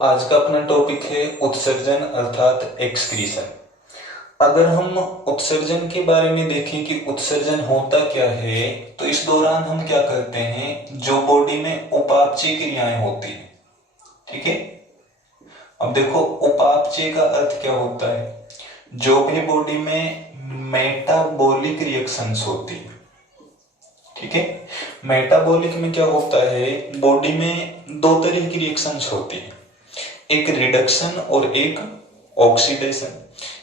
आज का अपना टॉपिक है उत्सर्जन अर्थात एक्सक्रीशन। अगर हम उत्सर्जन के बारे में देखें कि उत्सर्जन होता क्या है, तो इस दौरान हम क्या करते हैं, जो बॉडी में उपापचय क्रियाएं होती है। ठीक है, अब देखो उपापचय का अर्थ क्या होता है, जो भी बॉडी में मेटाबॉलिक रिएक्शंस होती है। ठीक है, मेटाबॉलिक में क्या होता है, बॉडी में दो तरह की रिएक्शंस होती है, एक रिडक्शन और एक ऑक्सीडेशन।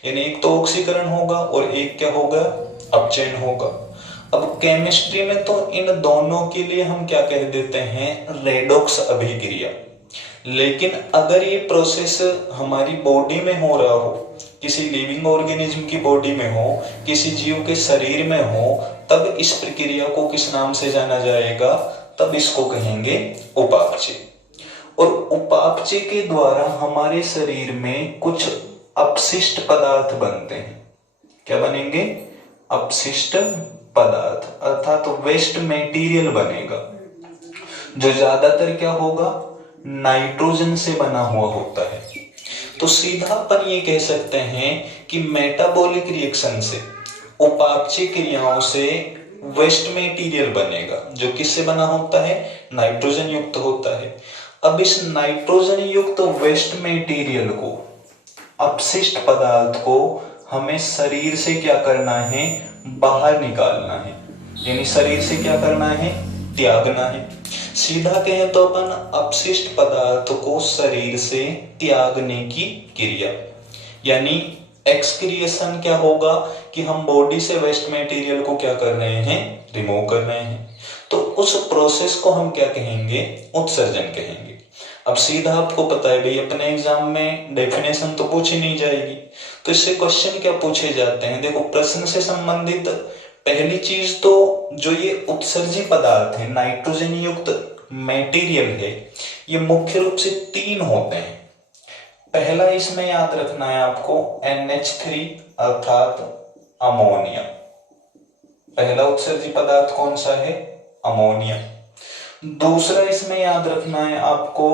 यानी एक तो ऑक्सीकरण होगा और एक क्या होगा, अपचयन होगा। अब केमिस्ट्री में तो इन दोनों के लिए हम क्या कह देते हैं, रेडॉक्स अभिक्रिया। लेकिन अगर ये प्रोसेस हमारी बॉडी में हो रहा हो, किसी लिविंग ऑर्गेनिज्म की बॉडी में हो, किसी जीव के शरीर में हो, तब इस प्रक्रिया को किस नाम से जाना जाएगा, तब इसको कहेंगे उपापचय। और उपापचय के द्वारा हमारे शरीर में कुछ अपशिष्ट पदार्थ बनते हैं। क्या बनेंगे, अपशिष्ट पदार्थ अर्थात वेस्ट मटेरियल बनेगा, जो ज्यादातर क्या होगा, नाइट्रोजन से बना हुआ होता है। तो सीधा अपन ये कह सकते हैं कि मेटाबॉलिक रिएक्शन से, उपापचय क्रियाओं से वेस्ट मटेरियल बनेगा, जो किससे बना होता है, नाइट्रोजन युक्त होता है। अब इस नाइट्रोजन युक्त वेस्ट मटेरियल को, अपशिष्ट पदार्थ को हमें शरीर से क्या करना है, बाहर निकालना है। यानी शरीर से क्या करना है, त्यागना है। सीधा कहें तो अपन अपशिष्ट पदार्थ को शरीर से त्यागने की क्रिया, यानी एक्सक्रिएशन क्या होगा कि हम बॉडी से वेस्ट मटेरियल को क्या कर रहे हैं, रिमूव कर रहे हैं। तो उस प्रोसेस को हम क्या कहेंगे, उत्सर्जन कहेंगे। अब सीधा आपको पता है भाई, अपने एग्जाम में डेफिनेशन तो पूछी नहीं जाएगी, तो इससे क्वेश्चन क्या पूछे जाते हैं। देखो प्रश्न से संबंधित पहली चीज तो, जो ये उत्सर्जी पदार्थ है, नाइट्रोजन युक्त मटेरियल है, ये मुख्य रूप से तीन होते हैं। पहला इसमें याद रखना है आपको, NH3 अर्थात अमोनिया। पहला उत्सर्जी पदार्थ कौन सा है, अमोनिया। दूसरा इसमें याद रखना है आपको,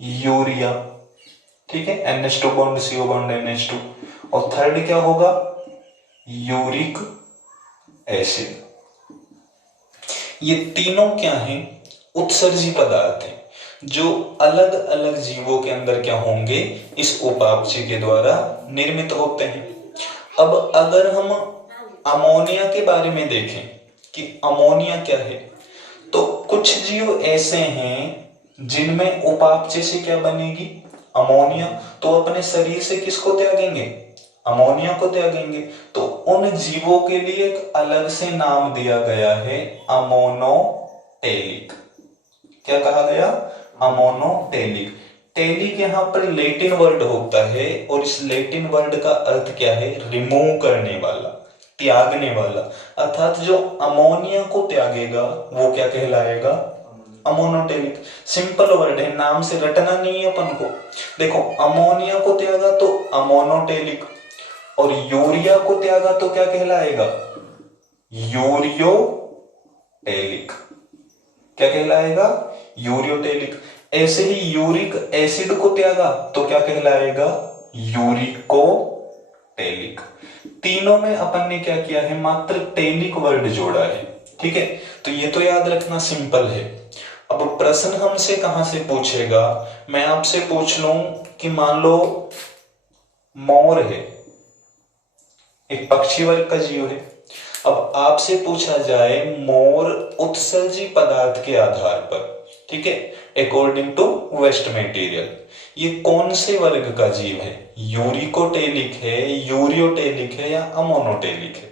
यूरिया। ठीक है, NH2 bond CO bond NH2। और थर्ड क्या होगा, यूरिक एसिड। ये तीनों क्या हैं, उत्सर्जी पदार्थ हैं, जो अलग अलग जीवों के अंदर क्या होंगे, इस उपापचय के द्वारा निर्मित होते हैं। अब अगर हम अमोनिया के बारे में देखें कि अमोनिया क्या है, तो कुछ जीव ऐसे हैं जिनमें उपापचय से क्या बनेगी, अमोनिया। तो अपने शरीर से किसको त्यागेंगे, अमोनिया को त्यागेंगे। तो उन जीवों के लिए एक अलग से नाम दिया गया है, अमोनोटेलिक। क्या कहा गया, अमोनोटेलिक। टेलिक यहाँ पर लैटिन वर्ड होता है, और इस लैटिन वर्ड का अर्थ क्या है, रिमूव करने वाला, त्यागने वाला। अर्थात जो अमोनिया को त्यागेगा वो क्या कहलाएगा, अमोनोटेलिक। सिंपल वर्ड है, नाम से रटना नहीं है अपन को। देखो अमोनिया को त्यागा तो अमोनोटेलिक, और यूरिया को त्यागा तो क्या कहलाएगा, यूरियोटेलिक। क्या कहलाएगा, यूरियोटेलिक। ऐसे ही यूरिक एसिड को त्यागा तो क्या कहलाएगा, यूरिकोटेलिक। तीनों में अपन ने क्या किया है, मात्र टेलिक वर्ड जोड़ा है। ठीक है, तो ये तो याद रखना सिंपल है। अब प्रश्न हमसे कहां से पूछेगा, मैं आपसे पूछ लूं कि मान लो मोर है, एक पक्षी वर्ग का जीव है। अब आपसे पूछा जाए मोर उत्सर्जी पदार्थ के आधार पर, ठीक है, अकॉर्डिंग टू वेस्ट मटेरियल, ये कौन से वर्ग का जीव है, यूरिकोटेलिक है, यूरियोटेलिक है या अमोनोटेलिक है।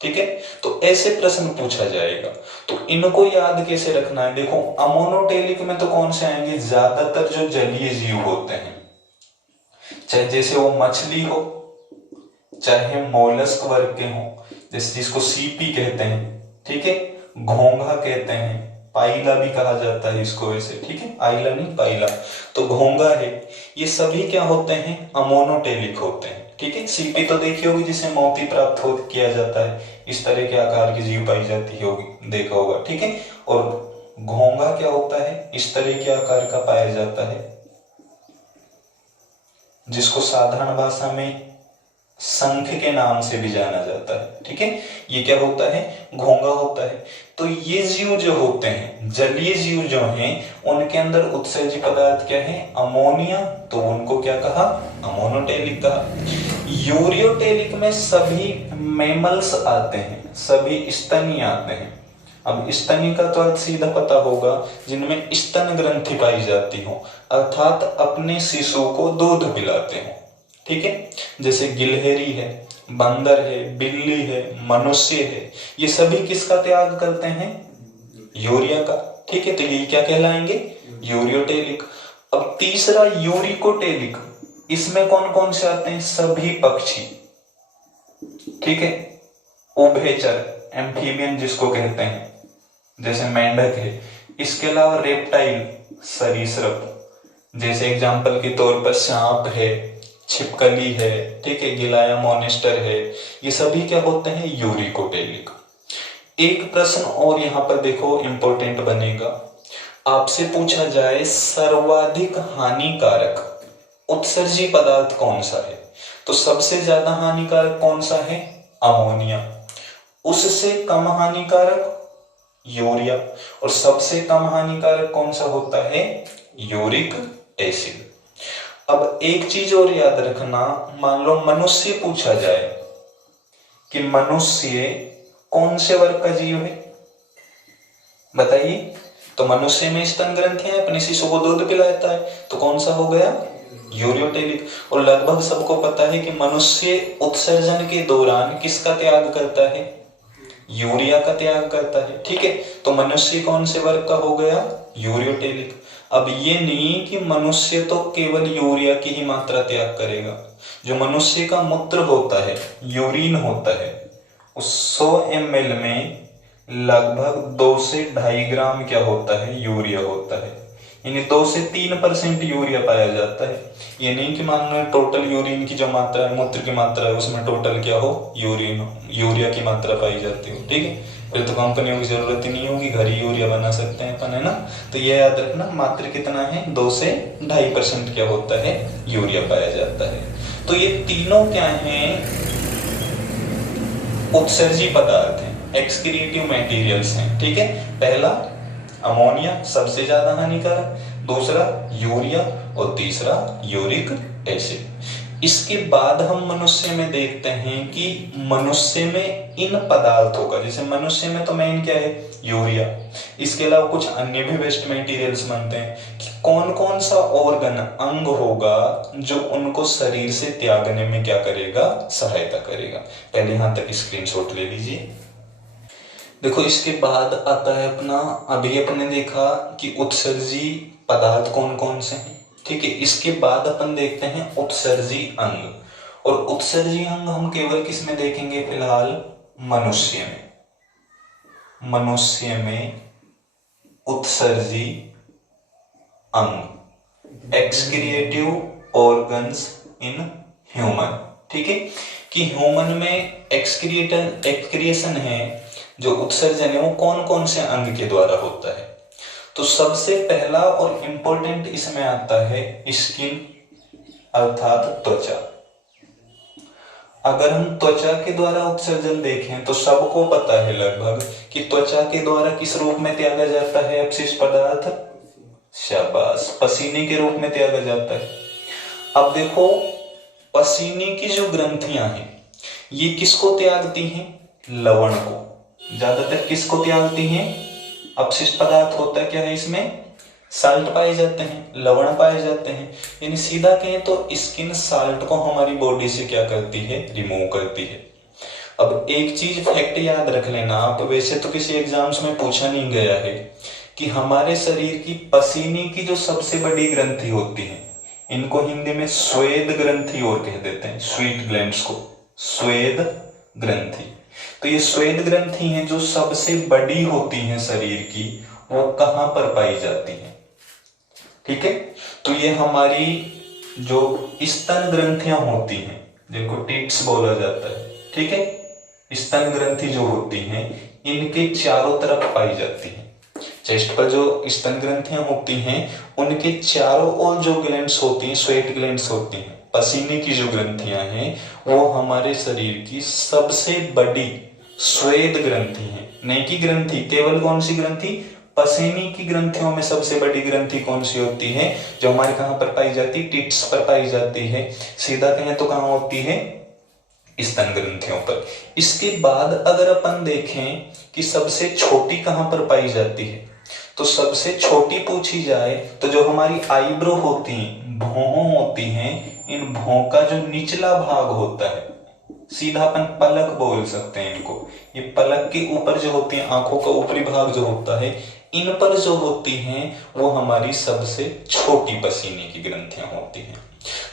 ठीक है, तो ऐसे प्रश्न पूछा जाएगा। तो इनको याद कैसे रखना है, देखो अमोनोटेलिक में तो कौन से आएंगे, ज्यादातर जो जलीय जीव होते हैं, चाहे जैसे वो मछली हो, चाहे मोलस्क वर्ग के हो, जैसे जिसको सीपी कहते हैं, ठीक है, घोंघा कहते हैं, पाइला भी कहा जाता है इसको वैसे, ठीक है, आइला नहीं पाइला, तो घोंघा है। ये सभी क्या होते हैं, अमोनोटेलिक होते हैं। ठीक है, सीपी तो देखी होगी जिसे मोती प्राप्त हो किया जाता है, इस तरह के आकार की जीव पाई जाती होगी, देखा होगा। ठीक है, और घोंघा क्या होता है, इस तरह के आकार का पाया जाता है। जिसको साधारण भाषा में शंख के नाम से भी जाना जाता है। ठीक है, ये क्या होता है, घोंगा होता है। तो ये जीव जो होते हैं, जलीय जीव जो हैं, उनके अंदर उत्सर्जी पदार्थ क्या है, अमोनिया, तो उनको क्या कहा, अमोनोटेलिक कहा। यूरियोटेलिक में सभी मैमल्स आते हैं, सभी स्तनी आते हैं। अब स्तनी का तो अर्थ सीधा पता होगा, जिनमें स्तन ग्रंथि पाई जाती हो, अर्थात अपने शिशु को दूध पिलाते हो। ठीक है, जैसे गिलहरी है, बंदर है, बिल्ली है, मनुष्य है, ये सभी किसका त्याग करते हैं, यूरिया का। ठीक है, तो ये क्या कहलाएंगे, यूरियोटेलिक। अब तीसरा यूरिकोटेलिक, इसमें कौन कौन से आते हैं, सभी पक्षी। ठीक है, उभयचर, एम्फीबियन जिसको कहते हैं, जैसे मेंढक है। इसके अलावा रेप्टाइल, सरीसृप, जैसे एग्जाम्पल के तौर पर सांप है, छिपकली है, ठीक है, गिलाया मोनिस्टर है, ये सभी क्या होते हैं, यूरिकोटेलिक। एक प्रश्न और यहां पर देखो इंपॉर्टेंट बनेगा, आपसे पूछा जाए सर्वाधिक हानिकारक उत्सर्जी पदार्थ कौन सा है, तो सबसे ज्यादा हानिकारक कौन सा है, अमोनिया। उससे कम हानिकारक यूरिया, और सबसे कम हानिकारक कौन सा होता है, यूरिक एसिड। अब एक चीज और याद रखना, मान लो मनुष्य पूछा जाए कि मनुष्य कौन से वर्ग का जीव है, बताइए। तो मनुष्य में स्तन ग्रंथियां हैं, अपने शिशु को दूध पिलाता है, तो कौन सा हो गया, यूरियोटेलिक। और लगभग सबको पता है कि मनुष्य उत्सर्जन के दौरान किसका त्याग करता है, यूरिया का त्याग करता है। ठीक है, तो मनुष्य कौन से वर्ग का हो गया, यूरियोटेलिक। अब ये नहीं कि मनुष्य तो केवल यूरिया की ही मात्रा त्याग करेगा, जो मनुष्य का मूत्र होता है, यूरिन होता है, उस 100 ml में लगभग 2 से 2.5 ग्राम क्या होता है, यूरिया होता है, यानी 2 से 3% यूरिया पाया जाता है। ये नहीं कि मान लो टोटल यूरिन की जो मात्रा है, मूत्र की मात्रा है, उसमें टोटल क्या हो, यूरिया की मात्रा पाई जाती हो। ठीक है, फिर तो कंपनियों की जरूरत ही नहीं होगी, घर ही यूरिया बना सकते हैं अपन, है ना। तो ये याद रखना, मात्र कितना है, 2 से 2.5% क्या होता है, यूरिया पाया जाता है। तो ये तीनों क्या है, उत्सर्जी पदार्थ हैं, एक्सक्रीटिव मटेरियल्स हैं। ठीक है, पहला अमोनिया सबसे ज्यादा हानिकारक, दूसरा यूरिया, और तीसरा यूरिक एसिड। इसके बाद हम मनुष्य में देखते हैं कि मनुष्य में इन पदार्थों का, जैसे मनुष्य में तो मेन क्या है, यूरिया, इसके अलावा कुछ अन्य भी वेस्ट मटेरियल्स बनते हैं, कि कौन कौन सा ऑर्गन, अंग होगा जो उनको शरीर से त्यागने में क्या करेगा, सहायता करेगा। पहले यहां तक स्क्रीनशॉट ले लीजिए। देखो, इसके बाद आता है अपना, अभी अपने देखा कि उत्सर्जी पदार्थ कौन कौन से हैं। ठीक है, इसके बाद अपन देखते हैं उत्सर्जी अंग, और उत्सर्जी अंग हम केवल किस में देखेंगे फिलहाल, मनुष्य में। मनुष्य में उत्सर्जी अंग, एक्सक्रिएटिव ऑर्गन्स इन ह्यूमन। ठीक है, कि ह्यूमन में एक्सक्रिएशन है, जो उत्सर्जन है वो कौन कौन से अंग के द्वारा होता है। तो सबसे पहला और इंपॉर्टेंट इसमें आता है स्किन, अर्थात त्वचा। अगर हम त्वचा के द्वारा उत्सर्जन देखें तो सबको पता है लगभग कि त्वचा के द्वारा किस रूप में त्यागा जाता है अपशिष्ट पदार्थ, शाबाश, पसीने के रूप में त्यागा जाता है। अब देखो, पसीने की जो ग्रंथियां हैं ये किसको त्यागती हैं, लवण को। ज्यादातर किसको त्यागती हैं, अपशिष्ट पदार्थ होता क्या है इसमें, साल्ट पाए जाते हैं, लवण पाए जाते हैं। यानी सीधा कहें तो स्किन साल्ट को हमारी बॉडी से क्या करती है, रिमूव करती है। अब एक चीज फैक्ट याद रख लेना आप, वैसे तो किसी एग्जाम्स में पूछा नहीं गया है कि हमारे शरीर की पसीने की जो सबसे बड़ी ग्रंथि होती है, इनको हिंदी में स्वेद ग्रंथि और कह देते हैं, स्वीट ग्लैंड्स को स्वेद ग्रंथि। तो ये स्वेद ग्रंथि हैं जो सबसे बड़ी होती हैं शरीर की, वो कहां पर पाई जाती है। ठीक है, तो ये हमारी जो स्तन ग्रंथियां होती हैं, जिनको टिट्स बोला जाता है, ठीक है, स्तन ग्रंथि जो होती हैं इनके चारों तरफ पाई जाती हैं। चेस्ट पर जो स्तन ग्रंथियां होती हैं उनके चारों ओर जो ग्लैंड्स होती हैं, स्वेट ग्लैंड्स होती हैं, पसीने की जो ग्रंथियां हैं वो हमारे शरीर की सबसे बड़ी स्वेद ग्रंथि है। नहीं की ग्रंथि, केवल कौन सी ग्रंथि? पसीने की ग्रंथियों में सबसे बड़ी ग्रंथि कौन सी होती है? जो हमारे कहां पर पाई जाती है? टिट्स पर पाई जाती है। सीधा कहें तो कहां होती है? स्तन ग्रंथियों पर। इसके बाद अगर अपन देखें कि सबसे छोटी कहां पर पाई जाती है, तो सबसे छोटी पूछी जाए तो जो हमारी आईब्रो होती है, भौं होती हैं, इन भौं का जो निचला भाग होता है, सीधा अपन पलक बोल सकते हैं इनको, ये पलक के ऊपर जो होती है, आंखों का ऊपरी भाग जो होता है, इन पर जो होती हैं वो हमारी सबसे छोटी पसीने की ग्रंथियां होती हैं।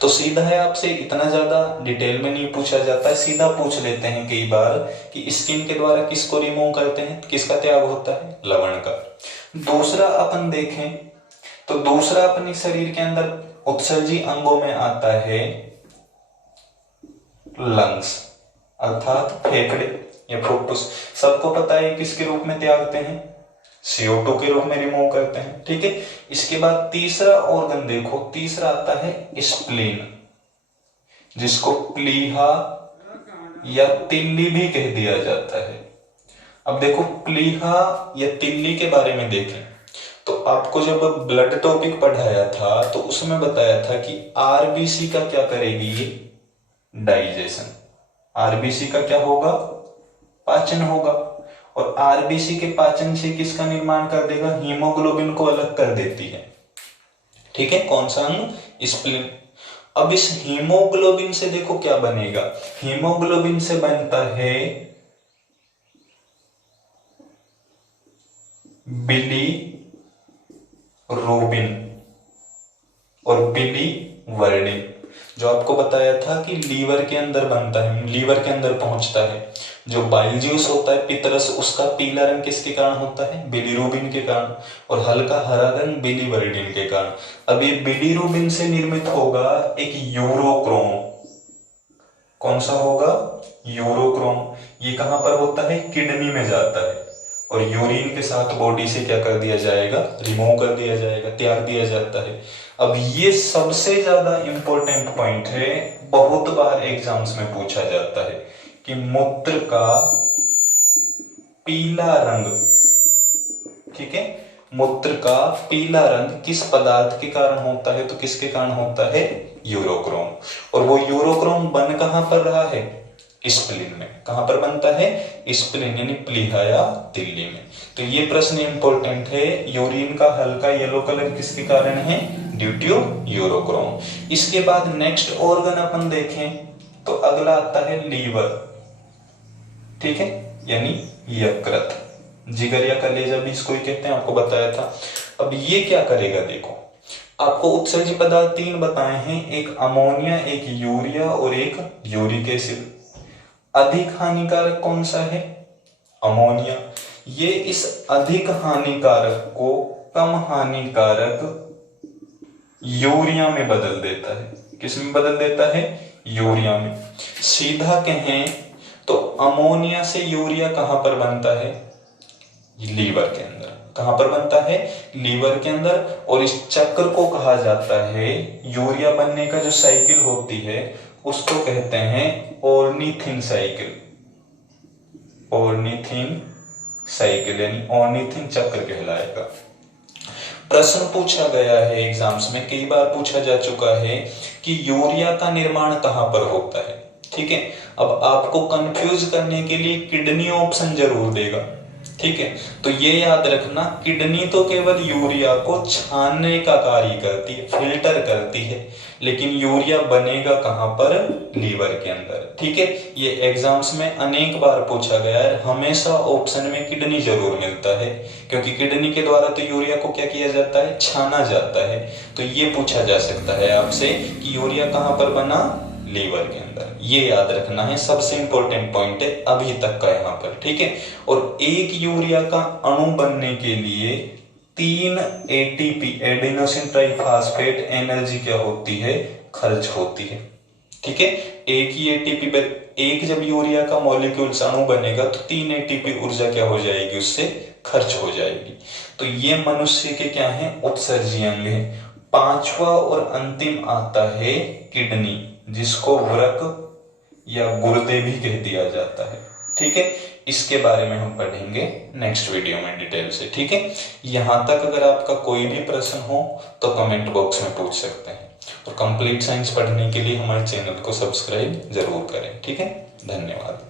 तो सीधा है, आपसे इतना ज्यादा डिटेल में नहीं पूछा जाता है, सीधा पूछ लेते हैं कई बार कि स्किन के द्वारा किसको रिमूव करते हैं, किसका त्याग होता है? लवण का। दूसरा अपन देखें तो दूसरा अपने शरीर के अंदर उत्सर्जी अंगों में आता है लंग्स, अर्थात फेफड़े या फुफ्फुस। सबको पता है किसके रूप में त्यागते हैं? CO2 के रूप में रिमूव करते हैं। ठीक है। इसके बाद तीसरा ऑर्गन देखो, तीसरा आता है स्प्लीन, जिसको प्लीहा या तिल्ली भी कह दिया जाता है। अब देखो, प्लीहा या तिल्ली के बारे में देखें तो आपको जब ब्लड टॉपिक पढ़ाया था तो उसमें बताया था कि आरबीसी का क्या करेगी ये? डाइजेशन। आरबीसी का क्या होगा? पाचन होगा। और आरबीसी के पाचन से किसका निर्माण कर देगा? हीमोग्लोबिन को अलग कर देती है। ठीक है। कौन सा अंग? स्प्लीन। अब इस हीमोग्लोबिन से देखो क्या बनेगा? हीमोग्लोबिन से बनता है बिलीरुबिन और बिलीवर्डिन, जो आपको बताया था कि लीवर के अंदर बनता है, लीवर के अंदर पहुंचता है। जो बाइल ज्यूस होता है पितरस, उसका पीला रंग किसके कारण होता है? बिलीरुबिन के कारण। और हल्का हरा रंग बिलीवर्डिन के कारण। अब ये बिलीरुबिन से निर्मित होगा एक यूरोक्रोम। कौन सा होगा? यूरोक्रोम। ये कहां पर होता है? किडनी में जाता है और यूरिन के साथ बॉडी से क्या कर दिया जाएगा? रिमूव कर दिया जाएगा, त्याग दिया जाता है। अब ये सबसे ज्यादा इंपॉर्टेंट पॉइंट है, बहुत बार एग्जाम्स में पूछा जाता है कि मूत्र का पीला रंग, ठीक है, मूत्र का पीला रंग किस पदार्थ के कारण होता है? तो किसके कारण होता है? यूरोक्रोम। और वो यूरोक्रोम बन कहां पर रहा है? स्प्लीन में। कहां पर बनता है? स्प्लीन यानी प्लीहा या तिल्ली में। तो ये प्रश्न इंपॉर्टेंट है। यूरिन का हल्का येलो कलर किसके कारण है? Due to urochrome. इसके बाद नेक्स्ट ऑर्गन अपन देखें तो अगला आता है लीवर, ठीक है, यानी यकृत। जिगर या कलेजा भी इसको ही कहते हैं, आपको बताया था। अब ये क्या करेगा? देखो, आपको उत्सर्जी पदार्थ 3 बताए हैं, एक अमोनिया, एक यूरिया और एक यूरिक एसिड। अधिक हानिकारक कौन सा है? अमोनिया। ये इस अधिक हानिकारक को कम हानिकारक यूरिया में बदल देता है। किस में बदल देता है? यूरिया में। सीधा कहें तो अमोनिया से यूरिया कहां पर बनता है? लीवर के अंदर। कहां पर बनता है? लीवर के अंदर। और इस चक्र को कहा जाता है, यूरिया बनने का जो साइकिल होती है उसको कहते हैं ऑर्निथिन साइकिल। ऑर्निथिन साइकिल यानी ऑर्निथिन चक्र कहलाएगा। प्रश्न पूछा गया है एग्जाम्स में, कई बार पूछा जा चुका है कि यूरिया का निर्माण कहां पर होता है। ठीक है। अब आपको कंफ्यूज करने के लिए किडनी ऑप्शन जरूर देगा। ठीक है। तो ये याद रखना, किडनी तो केवल यूरिया को छानने का कार्य करती है, फिल्टर करती है, लेकिन यूरिया बनेगा कहां पर? लीवर के अंदर। ठीक है। ये एग्जाम्स में अनेक बार पूछा गया है, हमेशा ऑप्शन में किडनी जरूर मिलता है, क्योंकि किडनी के द्वारा तो यूरिया को क्या किया जाता है? छाना जाता है। तो ये पूछा जा सकता है आपसे कि यूरिया कहां पर बना? लीवर के अंदर। ये याद रखना है, सबसे इंपॉर्टेंट पॉइंट है अभी तक का यहां पर। ठीक है। और एक यूरिया का अणु बनने के लिए 3 ATP एडेनोसिन ट्राइफॉस्फेट एनर्जी क्या होती है? खर्च होती है। ठीक है। एक ही एटीपी पर एक जब यूरिया का मॉलिक्यूल अणु बनेगा तो 3 ATP ऊर्जा क्या हो जाएगी? उससे खर्च हो जाएगी। तो ये मनुष्य के क्या है? उत्सर्जी अंग है। पांचवा और अंतिम आता है किडनी, जिसको वृक या गुर्दे भी कह दिया जाता है। ठीक है, इसके बारे में हम पढ़ेंगे नेक्स्ट वीडियो में डिटेल से। ठीक है, यहां तक अगर आपका कोई भी प्रश्न हो तो कमेंट बॉक्स में पूछ सकते हैं, और कंप्लीट साइंस पढ़ने के लिए हमारे चैनल को सब्सक्राइब जरूर करें। ठीक है, धन्यवाद।